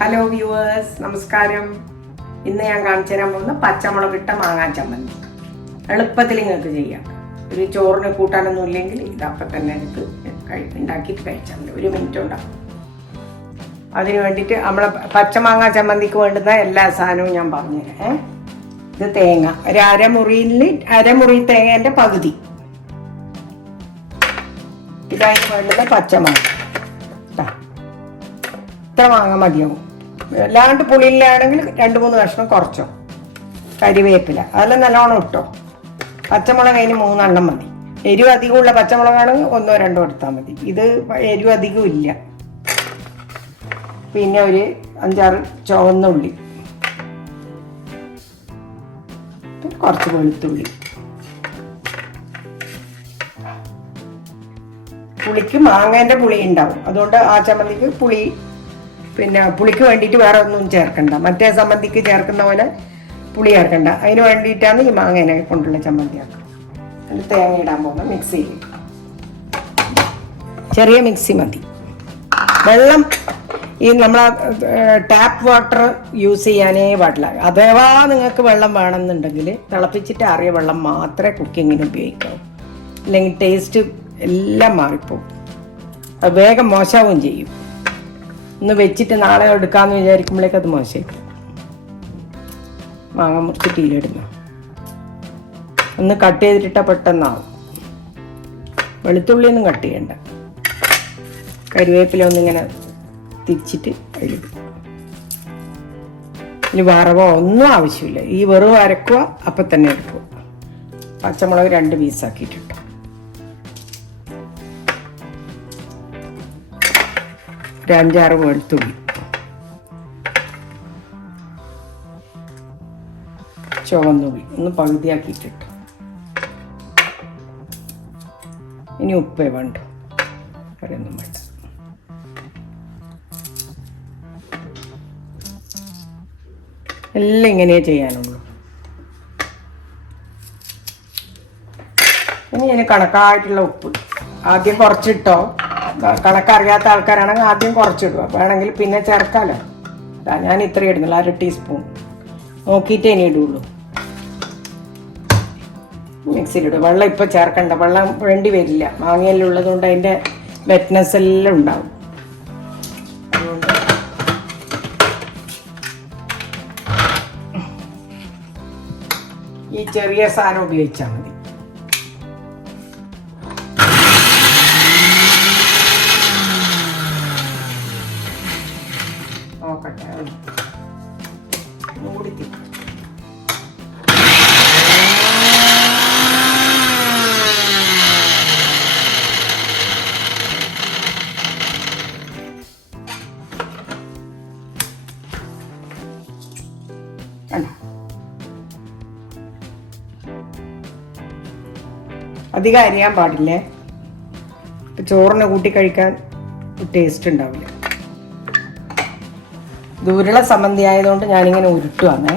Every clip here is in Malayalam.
ഹലോ വ്യൂവേഴ്സ്, നമസ്കാരം. ഇന്ന് ഞാൻ കാണിച്ചു തരാൻ പോകുന്ന പച്ചമുളകിട്ട മാങ്ങാ ചമ്മന്തി. എളുപ്പത്തിൽ നിങ്ങൾക്ക് ചെയ്യാം. ഒരു ചോറിന് കൂട്ടാനൊന്നും ഇല്ലെങ്കിൽ ഇതപ്പം തന്നെ എടുത്ത് ഉണ്ടാക്കിയിട്ട് കഴിച്ചാൽ മതി. 1 മിനിറ്റ് ഉണ്ടാവും. അതിന് വേണ്ടിയിട്ട് നമ്മളെ പച്ചമാങ്ങാ ചമ്മന്തിക്ക് വേണ്ടുന്ന എല്ലാ സാധനവും ഞാൻ പറഞ്ഞുതരാം. ഇത് തേങ്ങ, ഒരു അരമുറി തേങ്ങേൻ്റെ പകുതി. ഇതായിട്ട് വേണ്ടുന്ന പച്ചമാങ്ങ. ഇത്ര മാങ്ങ മതിയാവും. അല്ലാണ്ട് പുളിയിലാണെങ്കിൽ 2-3 കഷ്ണം കുറച്ചോ. കരിവേപ്പില അതെല്ലാം നല്ലോണം ഇട്ടോ. പച്ചമുളക് അതിന് 3 എണ്ണം മതി. എരിവ് അധികമുള്ള പച്ചമുളകാണെങ്കിൽ 1-2 എടുത്താൽ മതി. ഇത് എരിവ് അധികം ഇല്ല. പിന്നെ ഒരു 5-6 ചുവന്ന ഉള്ളി, കുറച്ച് വെളുത്തുള്ളി. പുളിക്ക് മാങ്ങേൻ്റെ പുളി ഉണ്ടാവും, അതുകൊണ്ട് ആ ചമ്മന്തിക്ക് പുളിക്ക് വേണ്ടിയിട്ട് വേറെ ഒന്നും ചേർക്കണ്ട. മറ്റേ ചമ്മന്തിക്ക് ചേർക്കുന്ന പോലെ പുളി ചേർക്കണ്ട. അതിന് വേണ്ടിയിട്ടാണ് ഈ മാങ്ങേനെ കൊണ്ടുള്ള ചമ്മന്തി ആക്കുക. അതിൽ തേങ്ങ ഇടാൻ പോകുന്ന മിക്സിയിൽ ചെറിയ മിക്സി മതി. വെള്ളം ഈ നമ്മളെ ടാപ്പ് വാട്ടർ യൂസ് ചെയ്യാനേ പാടില്ല. അഥവാ നിങ്ങൾക്ക് വെള്ളം വേണമെന്നുണ്ടെങ്കിൽ തിളപ്പിച്ചിട്ട് അറിയ വെള്ളം മാത്രമേ കുക്കിങ്ങിന് ഉപയോഗിക്കാവൂ. അല്ലെങ്കിൽ ടേസ്റ്റ് എല്ലാം മാറിപ്പോവും. അത് വേഗം മോശമാവുകയും ചെയ്യും. ഒന്ന് വെച്ചിട്ട് നാളെ എടുക്കാമെന്ന് വിചാരിക്കുമ്പോഴേക്കും അത് മോശമായിരിക്കും. മാങ്ങ മുറിച്ചിട്ട് ഇതിലിടുന്നു. ഒന്ന് കട്ട് ചെയ്തിട്ടാൽ പെട്ടെന്നാവും. വെളുത്തുള്ളിയൊന്നും കട്ട് ചെയ്യണ്ട. കരിവേപ്പില ഒന്നിങ്ങനെ തിരിച്ചിട്ട് അതിലിടും. ഇനി വറവോ ഒന്നും ആവശ്യമില്ല. ഈ വെറും അരക്കുക, അപ്പം തന്നെ എടുക്കുക. പച്ചമുളക് 2 പീസാക്കിയിട്ടിട്ടു. ഒരു 5-6 വെളുത്തുള്ളി, ചുവന്നുള്ളി ഒന്ന് പകുതിയാക്കിയിട്ടിട്ടു. ഇനി ഉപ്പേ വേണ്ട, വരെയൊന്നും വേണ്ട. എല്ലാം ഇങ്ങനെ ചെയ്യാനുള്ളൂ. ഇനി ഇതിന് കണക്കായിട്ടുള്ള ഉപ്പ് ആദ്യം കുറച്ചിട്ടോ. കണക്കറിയാത്ത ആൾക്കാരാണെങ്കിൽ ആദ്യം കുറച്ചിടുക, വേണമെങ്കിൽ പിന്നെ ചേർക്കാമല്ലോ. ഞാൻ ഇത്രയും ഇടുന്നില്ല, 1 ടീസ്പൂൺ നോക്കിയിട്ടേ ഇനി ഇടുള്ളൂ. മിക്സിയിലിടുക. വെള്ളം ഇപ്പം ചേർക്കണ്ട, വെള്ളം വേണ്ടി വരില്ല. മാങ്ങയെല്ലാം ഉള്ളതുകൊണ്ട് അതിൻ്റെ വെറ്റ്നെസ് എല്ലാം ഉണ്ടാവും. അതുകൊണ്ട് ഈ ചെറിയ സാധനം ഉപയോഗിച്ചാൽ മതി. നോക്കട്ടെ, മൂടി അധികം അരിയാൻ പാടില്ലേ. ഇപ്പം ചോറിന് കൂട്ടി കഴിക്കാൻ ടേസ്റ്റ് ഉണ്ടാവില്ല. ഇത് ഉരുള ചമ്മന്തി ആയതുകൊണ്ട് ഞാനിങ്ങനെ ഉരുട്ടുവാണേ.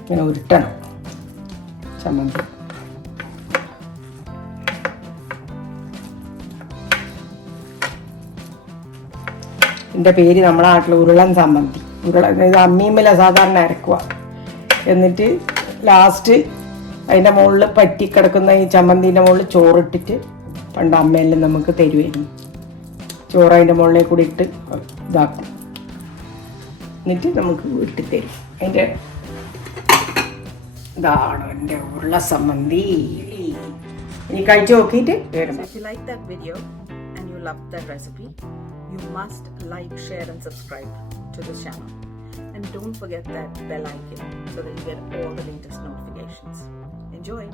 ഇങ്ങനെ ഉരുട്ടണം ചമ്മന്തി. എൻ്റെ പേര് നമ്മളെ നാട്ടിൽ ഉരുളൻ ചമ്മന്തി. ഇത് അമ്മീമ്മല സാധാരണ അരക്കുക. എന്നിട്ട് ലാസ്റ്റ് അതിൻ്റെ മുകളിൽ പറ്റിക്കിടക്കുന്ന ഈ ചമ്മന്തിൻ്റെ മുകളിൽ ചോറിട്ടിട്ട് പണ്ട് അമ്മയെല്ലാം നമുക്ക് തരുമായിരുന്നു. ചോറ് അതിൻ്റെ മുകളിലേക്ക് കൂടി ഇട്ട് ഇതാക്കും. എന്നിട്ട് നമുക്ക് ഇട്ട് തരും. അതിൻ്റെ ഇതാണ് എൻ്റെ ഉരുള ചമ്മന്തി. ഇനി കഴിച്ചു നോക്കിയിട്ട് വരും. If you like that video and you love that recipe, you must like, share and subscribe to this channel. And don't forget that bell icon so that you get all the latest notifications. Enjoy!